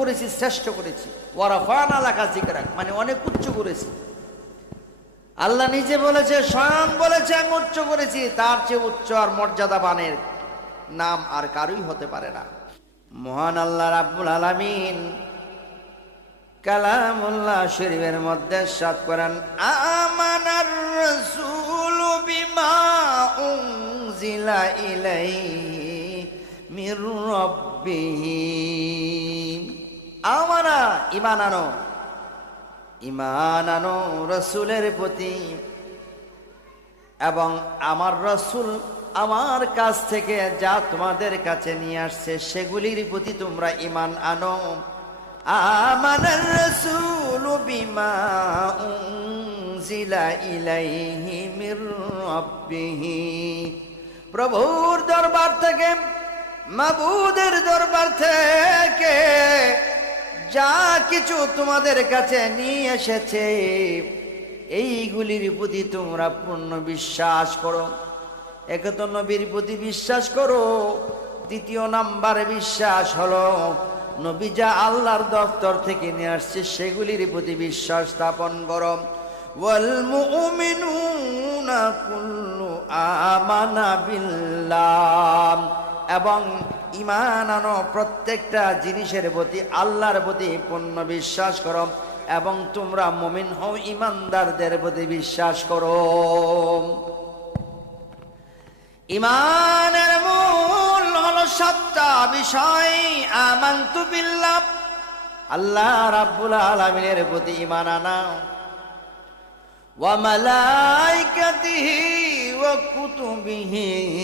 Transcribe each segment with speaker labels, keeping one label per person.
Speaker 1: করেছি, শ্রেষ্ঠ করেছি। ওরা ফান আলাকা জিকরাক মানে অনেক উচ্চ করেছি। আল্লাহ নিজে বলেছে, স্বয়ং বলেছে, আমি উচ্চ করেছি। তার চেয়ে উচ্চ আর মর্যাদাবানের নাম আর কারুই হতে পারে না। মহান আল্লাহ রাব্বুল আলামিন কালামুল্লাহ শরীফের মধ্যে সাত করেন আমানার রাসূল বিমা উনজিলা ইলাইহি মির রাব্বিহি। আমানা ইমান আনো ইমান আনো রসুলের প্রতি। এবং আমার রসুল আমার কাছ থেকে যা তোমাদের কাছে নিয়ে আসছে, সেগুলির প্রতি তোমরা ইমান আনো। আমানার রসুল বিমা ইলাইহি প্রভুর দরবার থেকে, মাবুদের দরবার থেকে যা কিছু তোমাদের কাছে নিয়ে এসেছে, এইগুলির প্রতি তোমরা পূর্ণ বিশ্বাস করো। এক তো নবীর প্রতি বিশ্বাস করো, দ্বিতীয় নাম্বার বিশ্বাস হলো, নবী যা আল্লাহর দফতর থেকে নিয়ে আসছে, সেগুলির প্রতি বিশ্বাস স্থাপন করো। এবং ইমান আনো প্রত্যেকটা জিনিসের প্রতি, আল্লাহর প্রতি পূর্ণ বিশ্বাস করো এবং তোমরা মমিন হও ইমানদারদের প্রতি বিশ্বাস করো। ইমানের মূল হলো সাতটা বিষয়, আমান্তু বিল্লাহ। আল্লাহ রাব্বুল আলামিনের প্রতি ইমান আনা وملائكته وكتبه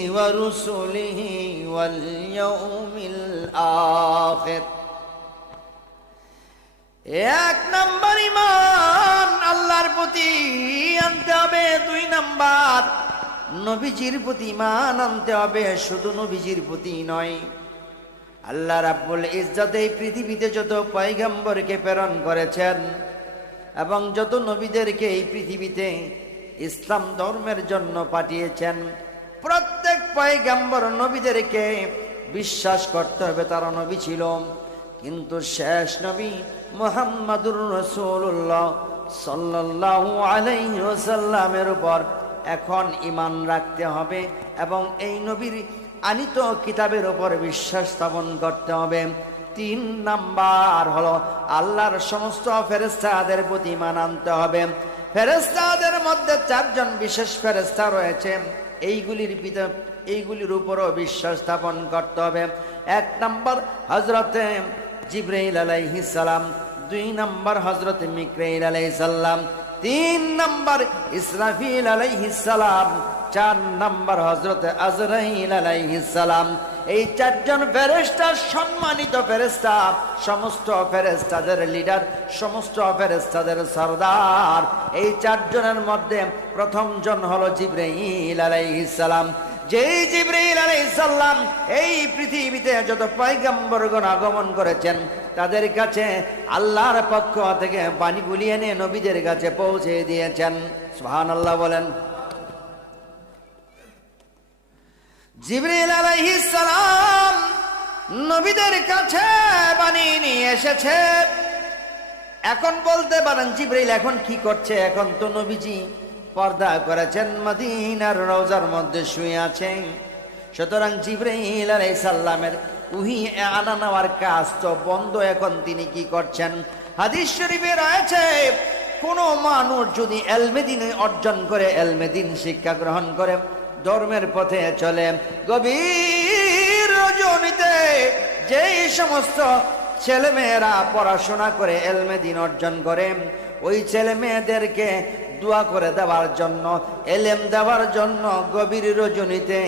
Speaker 1: ورسله واليوم الآخر এক নাম্বার ইমান আল্লাহর প্রতি আনতে হবে দুই নাম্বার নবীজির প্রতি ইমান আনতে হবে শুধু নবীজির প্রতি নয় আল্লাহ রাব্বুল ইজ্জত এই পৃথিবীতে যত পয়গম্বরকে প্রেরণ করেছেন এবং যত নবীদেরকে এই পৃথিবীতে ইসলাম ধর্মের জন্য পাঠিয়েছেন, প্রত্যেক পয়গাম্বর নবীদেরকে বিশ্বাস করতে হবে, তারা নবী ছিল। কিন্তু শেষ নবী মোহাম্মদুর রসুল্লাহ সাল্লাহ আলাইহি ওসাল্লামের উপর এখন ইমান রাখতে হবে এবং এই নবীর আনিত কিতাবের উপর বিশ্বাস স্থাপন করতে হবে। তিন নাম্বার হলো আল্লাহর সমস্ত ফেরেস্তাদের প্রতি আনতে হবে। ফেরেস্তাদের মধ্যে চারজন বিশেষ ফেরেস্তা রয়েছে। এইগুলির এইগুলির উপরও বিশ্বাস স্থাপন করতে হবে। এক নম্বর হজরতে জিব্রাইল আলাইহিস সালাম, দুই নম্বর হজরত মিক্রাইল আলাইহিস সালাম, তিন নম্বর ইসরাফিল আলাইহিস সালাম, চার নম্বর হজরতে আজরাইল আলাইহিস সালাম। এই চারজন ফেরেস্তা সম্মানিত ফেরেস্তা সমস্ত ফেরেস্তাদের লিডার, সমস্ত ফেরেস্তাদের সর্দার। এই চারজনের মধ্যে প্রথম জন হলো জিব্রাইল আলাইহিস সালাম। যেই জিব্রাইল আলাইহিস সালাম এই পৃথিবীতে যত পয়গম্বরগণ আগমন করেছেন, তাদের কাছে আল্লাহর পক্ষ থেকে বাণীগুলি নিয়ে নবীদের কাছে পৌঁছে দিয়েছেন। সুবহানাল্লাহ বলেন জিবরিল আলাইহিস সালাম নবীদের কাছে বানিয়ে নিয়ে এসেছে। এখন বলতে পারেন, জিবরিল এখন কি করছে? এখন তো নবীজি পর্দা করেছেন, মদিনার রওজার মধ্যে শুয়ে আছেন। সুতরাং জিবরাইল সালামের উহি আনা নেওয়ার কাজ তো বন্ধ। এখন তিনি কি করছেন? হাদিস শরীফে রয়েছে, কোন মানুষ যদি এলমেদিন অর্জন করে, এলমেদিন শিক্ষা গ্রহণ করে ধর্মের পথে চলে। গভীর রজনীতে যেই সমস্ত ছেলে মেয়েরা পড়াশোনা করে এলমে দিন অর্জন করে, ওই ছেলে মেয়েদেরকে দোয়া করে দেওয়ার জন্য, এলেম দেওয়ার জন্য গভীর রজনীতে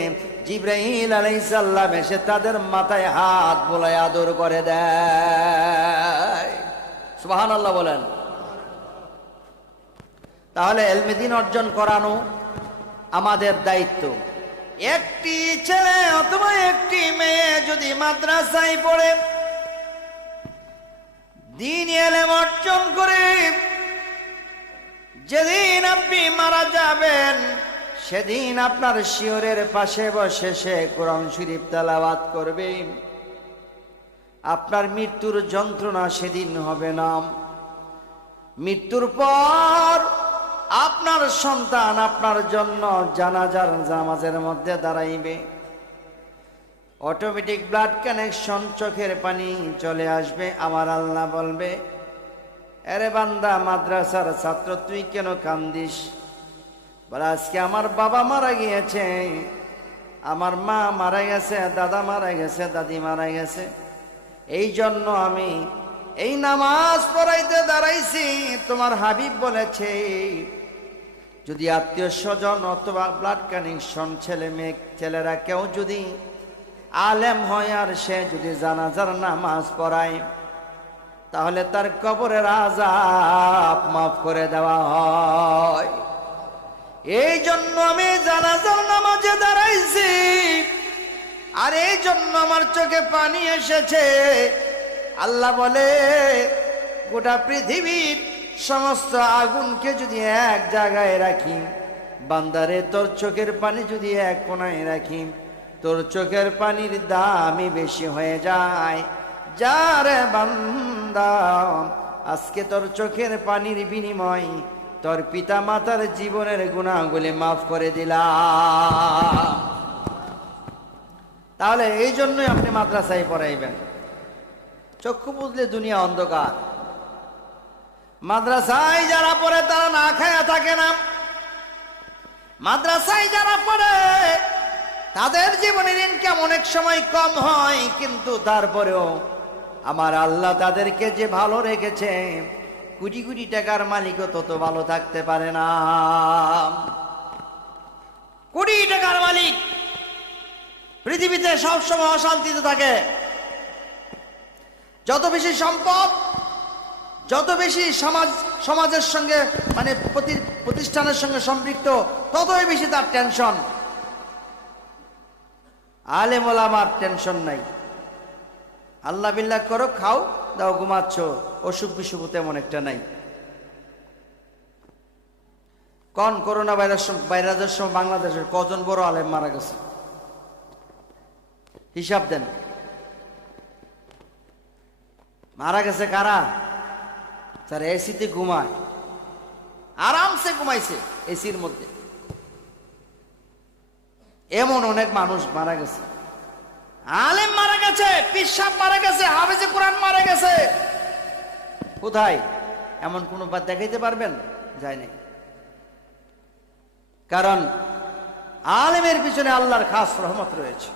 Speaker 1: জিব্রাহিল আলাইসাল্লাম এসে তাদের মাথায় হাত বোলায় আদর করে দেয়। সুবাহান আল্লাহ বলেন। তাহলে এলমেদিন অর্জন করানো আমাদের দায়িত্ব। একটি ছেলে অথবা একটি মেয়ে যদি মাদ্রাসায় পড়ে, দিন এলেম অর্জন করে, যেদিন আপনি মারা যাবেন, সেদিন আপনার শিওরের পাশে বসে সে কোরআন শরীফ তেলাওয়াত করবে। আপনার মৃত্যুর যন্ত্রণা সেদিন হবে না। মৃত্যুর পর আপনার সন্তান আপনার জন্য জানাজার জামাজের মধ্যে দাঁড়াইবে। অটোমেটিক ব্লাড কানেকশন চোখের পানি চলে আসবে, আমার আল্লাহ বলবে, আরে বান্দা, মাদ্রাসার ছাত্র, তুই কেন কান্দিস? বলে, আজকে আমার বাবা মারা গিয়েছে, আমার মা মারা গেছে, দাদা মারা গেছে, দাদি মারা গেছে। এই জন্য আমি এই নামাজ পড়াইতে দাঁড়াইছি, তোমার হাবিব বলেছে যদি আত্মীয় স্বজন অথবা ব্লাড কানেকশন ছেলে মেয়ে, ছেলেরা কেউ যদি আলেম হয় আর সে যদি জানাজার নামাজ পড়ায়, তাহলে তার কবরের আজাব মাফ করে দেওয়া হয়। এই জন্য আমি জানাজার নামাজে দাঁড়াইছি। আর এই জন্য আমার চোখে পানি এসেছে। আল্লাহ বলে, গোটা পৃথিবীর সমস্ত আগুনকে যদি এক জায়গায় রাখি, বান্দারে, তোর চোখের পানি যদি এক কোনায় রাখি, তোর চোখের পানির দামই বেশি হয়ে যায়। যারে বান্দা, আজকে তোর চোখের পানির বিনিময় তোর পিতা মাতার জীবনের গুণাগুলি মাফ করে দিলাম। তাহলে এই জন্যই আপনি মাদ্রাসায় পড়াইবেন। চক্ষু বুঝলে দুনিয়া অন্ধকার। মাদ্রাসায় যারা পড়ে তারা না খায়া থাকে না। মাদ্রাসায় যারা পড়ে, তাদের জীবনের ইনকাম অনেক সময় কম হয়, কিন্তু তারপরেও আমার আল্লাহ তাদেরকে যে ভালো রেখেছে, কোটি কোটি টাকার মালিকও তত ভালো থাকতে পারে না। কোটি টাকার মালিক পৃথিবীতে সবসময় অশান্তিতে থাকে। যত বেশি সম্পদ যত বেশি সমাজ, সমাজের সঙ্গে মানে প্রতি প্রতিষ্ঠানের সঙ্গে সম্পৃক্ত, ততই বেশি তার টেনশন আলেমল আমার টেনশন নাই। আল্লাহ বিল্লাহ করো খাও, দাও, ঘুমাচ্ছ, অসুখ বিসুখ তেমন একটা নাই। কন করোনা ভাইরাস ভাইরাসের সময় বাংলাদেশের কজন বড় আলেম মারা গেছে? হিসাব দেন। মারা গেছে কারা? স্যার এসিতে ঘুমায়। আরামসে ঘুমাইছে এসির মধ্যে। এমন অনেক মানুষ মারা গেছে। আলেম মারা গেছে পিসাব মারা গেছে, হাফেজে কোরআন মারা গেছে। কোথায়? এমন কোন বাদ দেখাইতে পারবেন? যায় নাই। কারণ আলেমের পিছনে আল্লাহর খাস রহমত রয়েছে।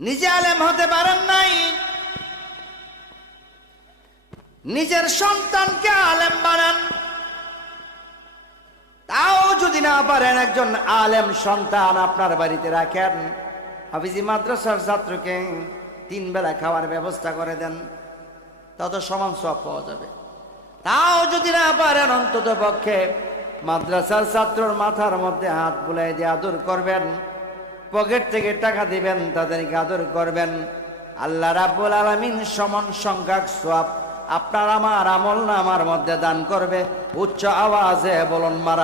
Speaker 1: নিজে আলেম হতে পারেন নাই নিজের সন্তানকে আলেম বানান। তাও যদি না পারেন একজন আলেম সন্তান আপনার বাড়িতে রাখেন, হাফিজি মাদ্রাসার ছাত্রকে তিন বেলা খাওয়ার ব্যবস্থা করে দেন, তত সমান সব পাওয়া যাবে। তাও যদি না পারেন অন্তত পক্ষে মাদ্রাসার ছাত্রর মাথার মধ্যে হাত বুলাই দিয়ে আদর করবেন, পকেট থেকে টাকা দিবেন, তাদেরকে আদর করবেন, আল্লাহ রাব্বুল আলামিন সমান সংখ্যক সব আপনার আমার আমল না আমার মধ্যে দান করবে। উচ্চ আওয়াজে বলুন মার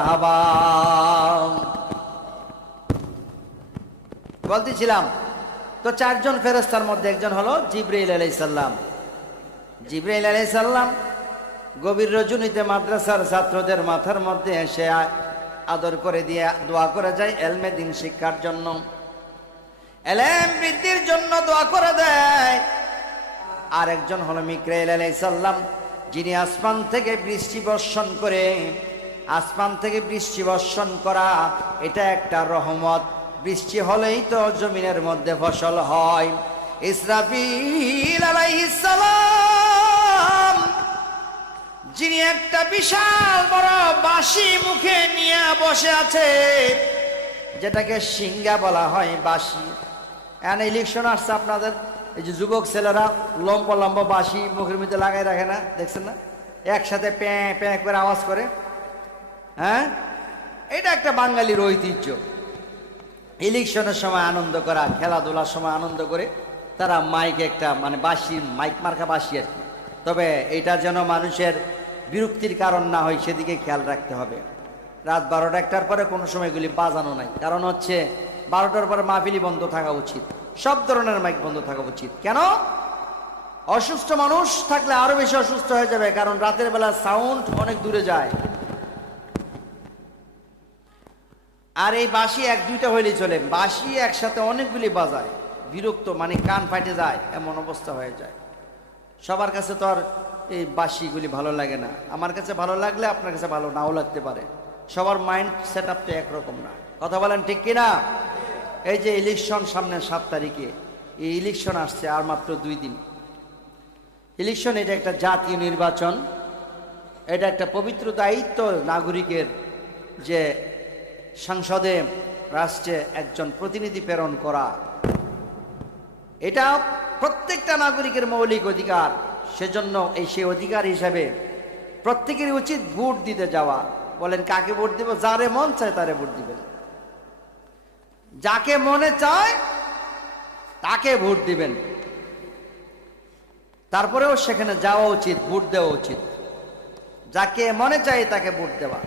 Speaker 1: বলতেছিলাম, তো চারজন ফেরেস্তার মধ্যে একজন হলো জিব্রাইল আলাইসাল্লাম জিব্রাইল আলাইসাল্লাম গভীর রজনীতে মাদ্রাসার ছাত্রদের মাথার মধ্যে এসে আদর করে দিয়ে দোয়া করে যায়, এলমে দিন শিক্ষার জন্য। এলেম বৃদ্ধির জন্য দোয়া করে দেয়। আর একজন হলো মিক্রাইল আলাইসাল্লাম যিনি আসমান থেকে বৃষ্টি বর্ষণ করে, আসমান থেকে বৃষ্টি বর্ষণ করা এটা একটা রহমত। বৃষ্টি হলেই তো জমিনের মধ্যে ফসল হয়। ইসরাফিল আলাইহিসসালাম যিনি একটা বিশাল বড় বাঁশি মুখে নিয়ে বসে আছে, যেটাকে সিঙ্গা বলা হয় বাঁশি। এখন ইলেকশন আসছে আপনাদের। এই যে যুবক ছেলেরা লম্বা লম্বা বাঁশি মুখের মধ্যে লাগাই রাখে না, দেখছেন না? একসাথে প্যাঁ প্যাঁ করে আওয়াজ করে। হ্যাঁ? এটা একটা বাঙালির ঐতিহ্য। ইলেকশনের সময় আনন্দ করা, খেলাধুলার সময় আনন্দ করে তারা মাইক একটা মানে বাসি মাইক মার্কা বাসি আর কি। তবে এটা যেন মানুষের বিরক্তির কারণ না হয়, সেদিকে খেয়াল রাখতে হবে। রাত বারোটা একটার পরে কোনো সময় এগুলি বাজানো নাই। কারণ হচ্ছে বারোটার পরে মাহফিলি বন্ধ থাকা উচিত। সব ধরনের মাইক বন্ধ থাকা উচিত। কেন? অসুস্থ মানুষ থাকলে আরও বেশি অসুস্থ হয়ে যাবে, কারণ রাতের বেলা সাউন্ড অনেক দূরে যায়। আর এই বাঁশি এক, দুইটা হইলেই চলে। বাঁশি একসাথে অনেকগুলি বাজায়। বিরক্ত মানে কান ফাটে যায়, এমন অবস্থা হয়ে যায়। সবার কাছে তো আর এই বাঁশিগুলি ভালো লাগে না। আমার কাছে ভালো লাগলে আপনার কাছে ভালো নাও লাগতে পারে। সবার মাইন্ড সেট আপ তো একরকম না। কথা বলেন ঠিক কিনা? এই যে ইলেকশন সামনে সাত তারিখে, এই ইলেকশন আসছে আর মাত্র দুই দিন। ইলেকশন এটা একটা জাতীয় নির্বাচন, এটা একটা পবিত্র দায়িত্ব নাগরিকের যে সংসদে রাষ্ট্রে একজন প্রতিনিধি প্রেরণ করা। এটা প্রত্যেকটা নাগরিকের মৌলিক অধিকার, সেজন্য এই সে অধিকার হিসাবে প্রত্যেকেরই উচিত ভোট দিতে যাওয়া। বলেন, কাকে ভোট দেব? যারে মন চায় তারে ভোট দিবেন। যাকে মনে চায়, তাকে ভোট দিবেন। তারপরেও সেখানে যাওয়া উচিত, ভোট দেওয়া উচিত। যাকে মনে চায় তাকে ভোট দেওয়া।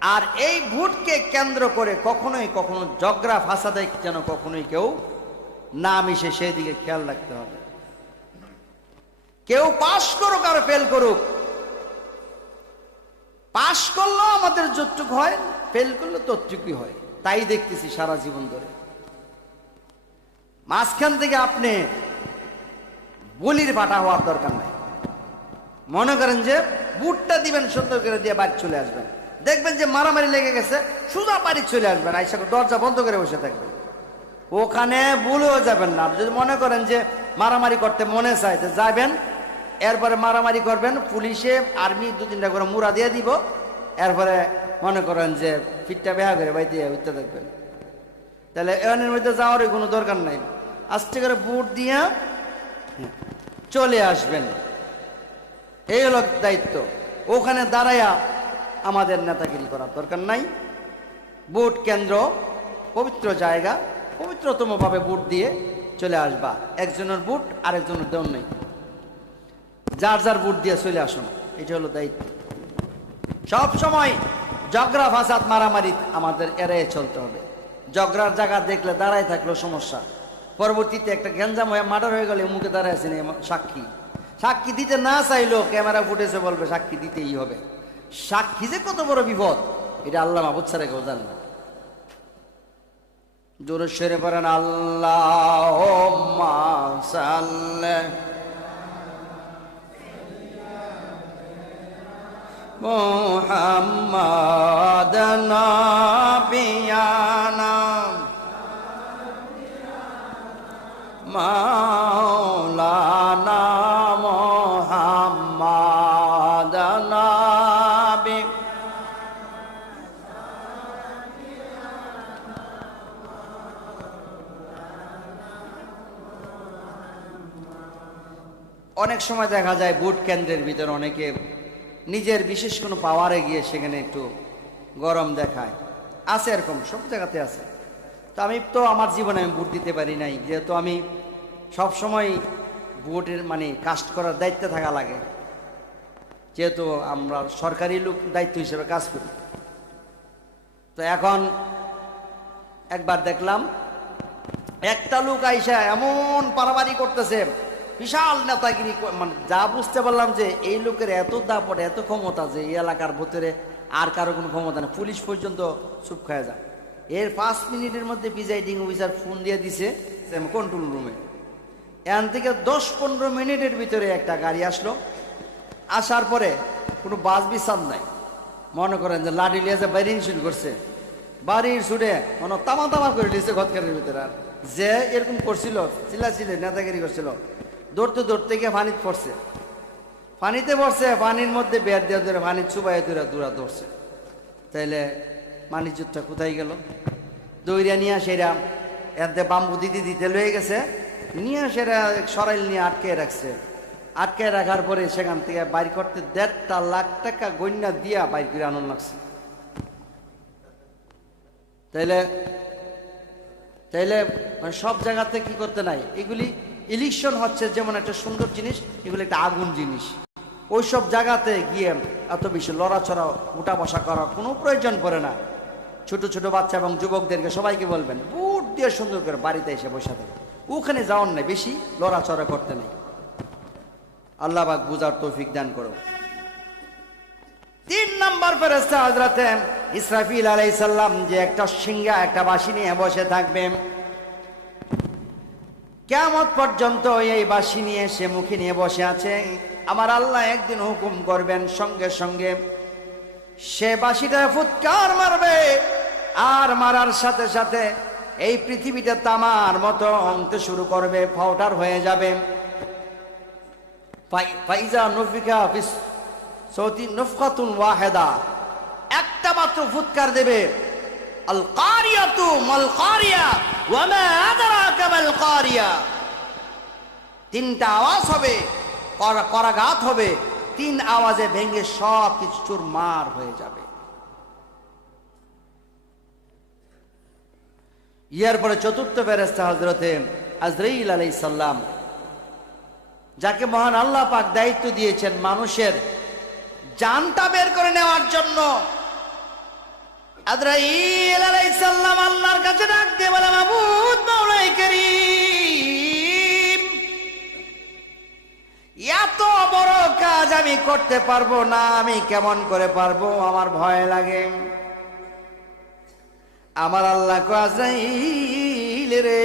Speaker 1: আর এই ভোটকে কেন্দ্র করে কখনোই, কখনো জগরা ফাসাদে যেন কখনোই কেউ না মিশে, সেই দিকে খেয়াল রাখতে হবে। কেউ পাশ করুক আর ফেল করুক। পাশ করলেও আমাদের যতটুকু হয়, ফেল করলে ততটুকুই হয়। তাই দেখতেছি সারা জীবন ধরে। মাঝখান থেকে আপনি বলির পাটা হওয়ার দরকার নাই। মনে করেন যে বুটটা দিবেন, সুন্দর করে দিয়ে বাড়ি চলে আসবেন। দেখবেন যে মারামারি লেগে গেছে সুদা বাড়ি চলে আসবেন, আইসা দরজা বন্ধ করে বসে থাকবেন। ওখানে ভুলেও যাবেন না। যদি মনে করেন যে মারামারি করতে মনে চায়, তো যাবেন এরপরে মারামারি করবেন, পুলিশে, আর্মি দু তিনটা করে মুড়া দিয়ে দিব, এরপরে মনে করেন যে ফিটটা বেহা করে বাড়িতে উঠতে থাকবেন। তাহলে এনের মধ্যে যাওয়ার কোনো দরকার নাই। আস্তে করে বুট দিয়ে চলে আসবেন। এই হলো দায়িত্ব। ওখানে দাঁড়াইয়া আমাদের নেতাগিরি করার দরকার নাই। বুট কেন্দ্র, পবিত্র জায়গা পবিত্রতম ভাবে ভোট দিয়ে চলে আসবা। একজনের ভোট আরেকজনের দেওয়ার নেই। যার যার বুট দিয়ে চলে আসুন, এটা হলো দায়িত্ব। সব সময় জগরা ফাসাদ মারামারি আমাদের এড়িয়ে চলতে হবে। জগরার জায়গা দেখলে দাঁড়ায় থাকল সমস্যা। পরবর্তীতে একটা গ্যাঞ্জাম হয়ে মার্ডার হয়ে গেলে মুখে দাঁড়ায় আছেন সাক্ষী। সাক্ষী দিতে না চাইলেও ক্যামেরা ফুটেছে বলবে সাক্ষী দিতেই হবে। সাক্ষী যে কত বড় বিপদ, এটা আল্লাহ মাহবুদ ছাড়া কেউ জানে না। জোরে সেরে পড়েন আল্লাহ মোহাম্মদ নবিয়ানা মাওলানা মোহাম্মদ নবী অনেক সময় দেখা যায় ভোট কেন্দ্রের ভিতর অনেকে নিজের বিশেষ কোনো পাওয়ারে গিয়ে সেখানে একটু গরম দেখায়। আছে এরকম, সব জায়গাতে আছে। তো আমি তো আমার জীবনে আমি ভোট দিতে পারি নাই, যেহেতু আমি সব সময় ভোটের মানে কাস্ট করার দায়িত্বে থাকা লাগে। যেহেতু আমরা সরকারি লোক দায়িত্ব হিসেবে কাজ করি। তো এখন একবার দেখলাম, একটা লোক আইসা এমন পারাবারি করতেছে বিশাল নেতাগিরি মানে যা বুঝতে পারলাম যে এই লোকের এত দাপট, এত ক্ষমতা যে এই এলাকার ভিতরে আর কারও কোনো ক্ষমতা নেই। পুলিশ পর্যন্ত চুপ খায় যায় এর পাঁচ মিনিটের মধ্যে প্রিজাইডিং অফিসার ফোন দিয়ে দিছে কন্ট্রোল রুমে এখান থেকে দশ পনেরো মিনিটের ভিতরে একটা গাড়ি আসলো। আসার পরে কোনো বাস বিচার নাই। মনে করেন যে লাঠি লিয়ে যে বাইরে শুরু করছে। বাড়ির ছুটে মনে তামা তামা করে দিয়েছে ঘটকারের ভিতরে আর। যে এরকম করছিল চিল্লা চিল্লাচিল্লি নেতাগিরি করছিল। দৌড়তে দৌড়তে গিয়ে পানিতে পড়ছে। পানিতে পড়ছে, পানির মধ্যে বের দেওয়া ধরে পানি চুবাই দূরা দূরা ধরছে তাইলে মানিজ্যটা কোথায় গেল? দৌড়িয়া নিয়ে সেরা এতে বাম্বু দিতে দিতে লয়ে গেছে। নিয়ে সেরা সরাইল নিয়ে আটকে রাখছে। আটকে রাখার পরে সেখান থেকে বাইর করতে দেড়টা লাখ টাকা গন্যা দিয়া বাইর করে আনন্দ লাগছে। তাইলে তাইলে মানে সব জায়গাতে কি করতে নাই? এগুলি ইলেকশন হচ্ছে যেমন একটা সুন্দর জিনিস, এগুলো একটা আগুন জিনিস। ওই সব জায়গাতে গিয়ে এত বেশি লড়াচড়া উঠা বসা করার কোনো প্রয়োজন পড়ে না। ছোট ছোট বাচ্চা এবং যুবকদেরকে সবাইকে বলবেন, বুট দিয়ে সুন্দর করে বাড়িতে এসে বসে থাকে ওখানে যাওয়ার নেই, বেশি লড়াচড়া করতে নেই। আল্লাহ পাক বুঝার তৌফিক দান করো তিন নম্বর ফেরেস্তা হজরতে ইসরাফিল আলাইসাল্লাম যে একটা সিংহা, একটা বাসি নিয়ে বসে থাকবে কেমত পর্যন্ত এই বাসি নিয়ে সে মুখে নিয়ে বসে আছে। আমার আল্লাহ একদিন হুকুম করবেন সঙ্গে সঙ্গে, সে বাসিটা ফুৎকার মারবে আর মারার সাথে সাথে এই পৃথিবীটা তামার মতো অংতে শুরু করবে ফাউটার হয়ে যাবে। ফাইজা ওয়াহেদা। একটা মাত্র ফুৎকার দেবে। আল তিনটা আওয়াজ হবে করাঘাত হবে, তিন আওয়াজে ভেঙে সব কিছু চুরমার হয়ে যাবে। ইয়ার পরে চতুর্থ ফেরেস্তা হজরতে আজরাইল আলাই সাল্লাম যাকে মহান আল্লাহ পাক দায়িত্ব দিয়েছেন মানুষের জানটা বের করে নেওয়ার জন্য। আজরাইল আল্লাহর কাছে ডাক দিয়ে বলে মাবুদ মাওলাই করিম, এত বড় কাজ আমি করতে পারব না, আমি কেমন করে পারব? আমার ভয় লাগে। আমার আল্লাহ আজরাইল রে,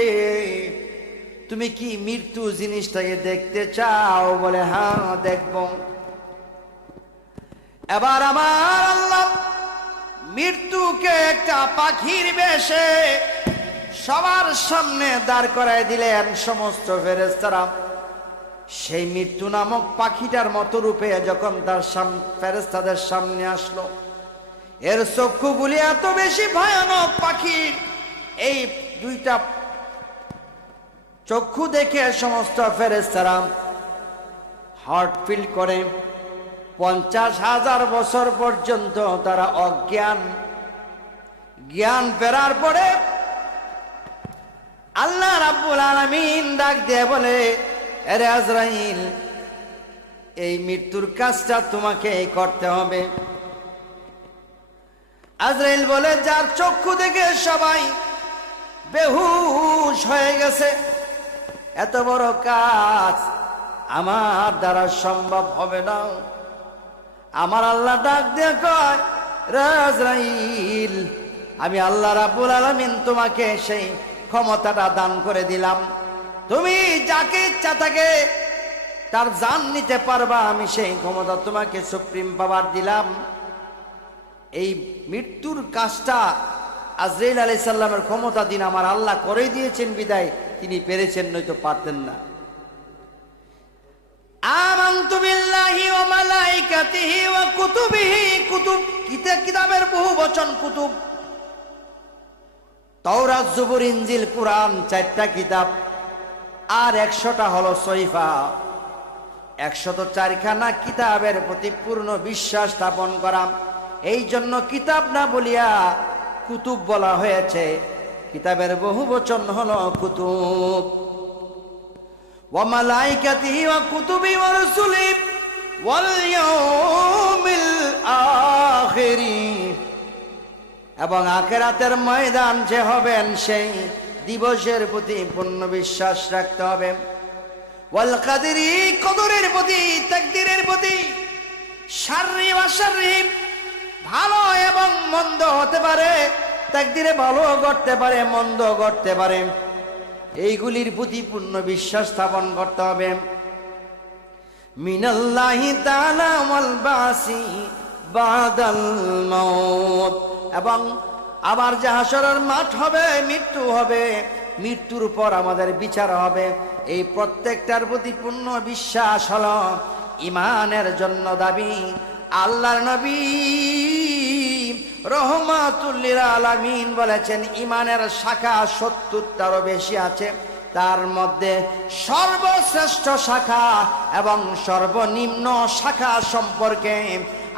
Speaker 1: তুমি কি মৃত্যু জিনিসটাকে দেখতে চাও? বলে হ্যাঁ দেখব। এবার আমার আল্লাহ মৃত্যুকে একটা পাখির বেশে সবার সামনে দাঁড় করায় দিলেন সমস্ত ফেরেস্তারা সেই মৃত্যু নামক পাখিটার মতো রূপে যখন তার ফেরেস্তাদের সামনে আসলো, এর চক্ষুগুলি এত বেশি ভয়ানক পাখির এই দুইটা চক্ষু দেখে সমস্ত ফেরেস্তারা হার্ট ফিল করে পঞ্চাশ হাজার বছর পর্যন্ত তারা অজ্ঞান। জ্ঞান ফেরার পরে আল্লাহ রাব্বুল আলামিন ডাক দিয়ে বলে, এরে এই মৃত্যুর কাজটা তোমাকে করতে হবে। আজরাইল বলে, যার চক্ষু দেখে সবাই বেহুশ হয়ে গেছে। এত বড় কাজ আমার দ্বারা সম্ভব হবে না। আমার আল্লাহ ডাক দিয়ে কয় রাজরাইল আমি আল্লাহ রাব্বুল আলামিন তোমাকে সেই ক্ষমতাটা দান করে দিলাম। তুমি যাকে ইচ্ছা থাকে তার জান নিতে পারবা, আমি সেই ক্ষমতা তোমাকে সুপ্রিম পাওয়ার দিলাম। এই মৃত্যুর কাজটা আজরাইল আলাই সাল্লামের ক্ষমতা দিন আমার আল্লাহ করে দিয়েছেন, বিদায় তিনি পেরেছেন, নয়তো পারতেন না। আমানতু বিল্লাহি ওয়া মালাইকাতিহি ওয়া কুতুবিহি কুতুব। কিতাব কিতাবের বহু বচন কুতুব। তাওরাত, জুবুর, ইনজিল, কুরআন চারটা কিতাব। আর একশোটা হলো সহিফা একশত চারখানা কিতাবের প্রতি পূর্ণ বিশ্বাস স্থাপন করা। এই জন্য কিতাব না বলিয়া কুতুব বলা হয়েছে। কিতাবের বহু বচন হলো কুতুব। وملائكته وكتبه ورسله واليوم الآخر এবং আখেরাতের ময়দান যে হবেন সেই দিবসের প্রতি পূর্ণ বিশ্বাস রাখতে হবে ওয়াল কাদিরি কদরের প্রতি তাকদিরের প্রতি শাররি বা শাররি ভালো এবং মন্দ হতে পারে তাকদিরে ভালো করতে পারে মন্দ করতে পারে এইগুলির প্রতি পূর্ণ বিশ্বাস স্থাপন করতে হবে। মিনাল্লাহি তাআলা বাসি বাদাল মাউত। এবং আবার যে হাসরের মাঠ হবে, মৃত্যু হবে, মৃত্যুর পর আমাদের বিচার হবে। এই প্রত্যেকটার প্রতি পূর্ণ বিশ্বাস হলো ইমানের জন্য দাবি আল্লাহর নবী আলামিন বলেছেন ইমানের শাখা সত্তরটারও বেশি আছে। তার মধ্যে সর্বশ্রেষ্ঠ শাখা এবং সর্বনিম্ন শাখা সম্পর্কে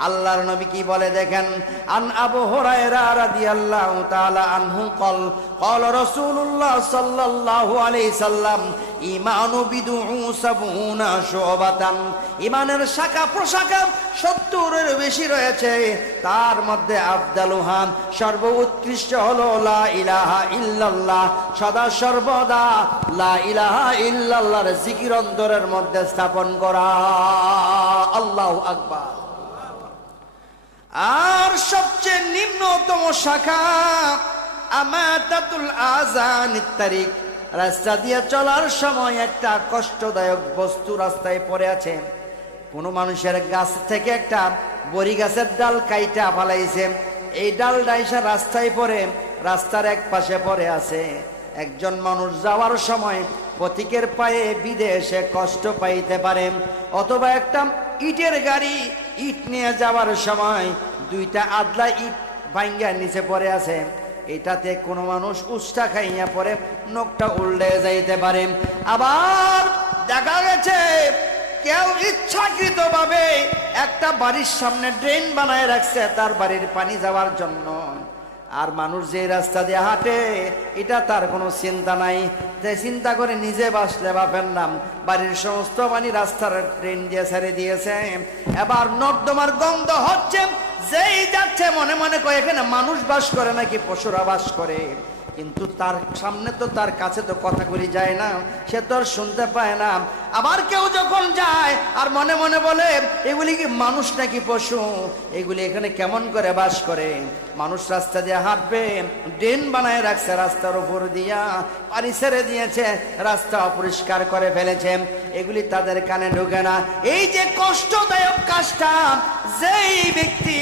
Speaker 1: আল্লাহর নবী কি বলে দেখেন? আন আবু হুরায়রা রাদিয়াল্লাহু তাআলা আনহু কল কল রাসূলুল্লাহ সাল্লাল্লাহু আলাইহি সাল্লাম ইমানু বিদু সাবুনা শোবাতান। ইমানের শাখা প্রশাখা সত্তরের বেশি রয়েছে। তার মধ্যে আফদালুহান সর্ব উৎকৃষ্ট হলো লা ইলাহা ইল্লাল্লাহ। সদা সর্বদা লা ইলাহা ইল্লাল্লাহর জিকির অন্তরের মধ্যে স্থাপন করা। আল্লাহ আকবার। আর সবচেয়ে নিম্নতম শাখা আমাতাতুল আজান তারিখ। রাস্তা দিয়ে চলার সময় একটা কষ্টদায়ক বস্তু রাস্তায় পড়ে আছে। কোনো মানুষের গাছ থেকে একটা বড়ি গাছের ডাল কাইটা ফালাইছে। এই ডাল ডাইসা রাস্তায় পড়ে, রাস্তার এক পাশে পড়ে আছে। একজন মানুষ যাওয়ার সময় পথিকের পায়ে বিদেশে কষ্ট পাইতে পারে। অথবা একটা ইটের গাড়ি ইট নিয়ে যাওয়ার সময় দুইটা আদলা ইট ভাঙ্গা নিচে পড়ে আছে। এটাতে কোনো মানুষ উষ্টা খাইয়া পরে নখটা উল্টে যাইতে পারে। আবার দেখা গেছে, কেউ ইচ্ছাকৃত ভাবে একটা বাড়ির সামনে ড্রেন বানায় রাখছে তার বাড়ির পানি যাওয়ার জন্য। আর মানুষ যে রাস্তা দিয়ে হাঁটে, এটা তার কোনো চিন্তা নাই। যে চিন্তা করে নিজে বাসলে বাপের নাম। বাড়ির সমস্ত পানি রাস্তার ট্রেন দিয়ে ছেড়ে দিয়েছে। এবার নর্দমার গন্ধ হচ্ছে যেই যাচ্ছে, মনে মনে করে এখানে মানুষ বাস করে নাকি পশুরা বাস করে? কিন্তু তার সামনে তো তার কাছে তো কথা করি যায় না, সে তো শুনতে পায় না। আবার কেউ যখন যায় আর মনে মনে বলে, এগুলি কি মানুষ নাকি পশু? এগুলি এখানে কেমন করে বাস করে? মানুষ রাস্তা দিয়ে হাঁটবে, ড্রেন বানায় রাখছে রাস্তার উপর দিয়া, পানি ছেড়ে দিয়েছে, রাস্তা অপরিষ্কার করে ফেলেছে। এগুলি তাদের কানে ঢুকে না। এই যে কষ্টদায়ক কাজটা, যেই ব্যক্তি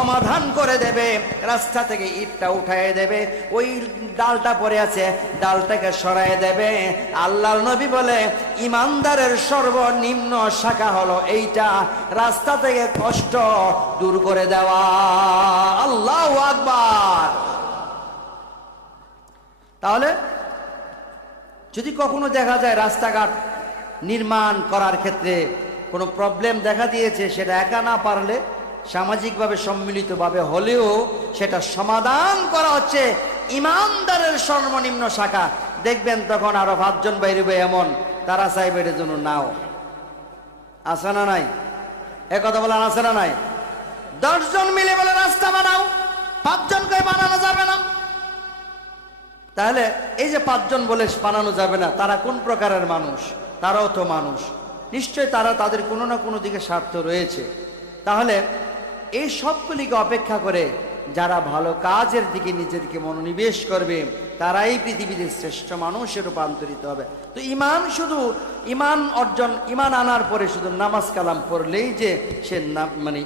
Speaker 1: সমাধান করে দেবে, রাস্তা থেকে ইটটা উঠায় দেবে, ওই ডালটা পড়ে আছে, ডালটাকে সরায় দেবে। আল্লাহ নবী বলে, ইমানদারের সর্বনিম্ন শাখা হলো এইটা, রাস্তা থেকে কষ্ট দূর করে দেওয়া। আল্লাহ আকবার। তাহলে, যদি কখনো দেখা যায় রাস্তাঘাট নির্মাণ করার ক্ষেত্রে কোনো প্রবলেম দেখা দিয়েছে, সেটা একা না পারলে সামাজিকভাবে সম্মিলিতভাবে হলেও সেটা সমাধান করা হচ্ছে ইমানদারের সর্বনিম্ন শাখা। দেখবেন তখন আরও পাঁচজন বাইরে এমন, তারা চাইবে এটার জন্য নাও। আছে না নাই? এ কথা বলেন আছে না নাই? দশজন মিলে বলে, রাস্তা বানাও। পাঁচজনকে বানানো যাবে না। তাহলে এই যে পাঁচজন বলে বানানো যাবে না, তারা কোন প্রকারের মানুষ? তারাও তো মানুষ। নিশ্চয় তারা তাদের কোনো না কোনো দিকে স্বার্থ রয়েছে। তাহলে এই সবগুলিকে অপেক্ষা করে যারা ভালো কাজের দিকে নিজেদেরকে মনোনিবেশ করবে, তারাই পৃথিবীতে শ্রেষ্ঠ মানুষে রূপান্তরিত হবে। তো ইমান শুধু ইমান অর্জন, ইমান আনার পরে শুধু নামাজ কালাম পড়লেই যে সে মানে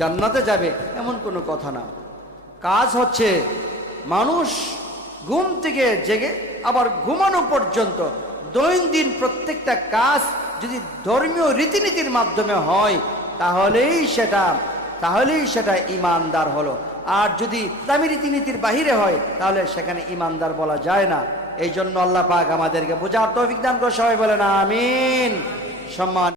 Speaker 1: জান্নাতে যাবে, এমন কোনো কথা না। কাজ হচ্ছে মানুষ ঘুম থেকে জেগে আবার ঘুমানো পর্যন্ত দৈনন্দিন প্রত্যেকটা কাজ যদি ধর্মীয় রীতিনীতির মাধ্যমে হয় তাহলেই সেটা তাহলেই সেটা ইমানদার হলো। আর যদি ইসলামী রীতিনীতির বাহিরে হয়, তাহলে সেখানে ইমানদার বলা যায় না। এই জন্য আল্লাহ পাক আমাদেরকে বোঝার তৌফিক দান করে সবাই বলে না আমিন। সম্মান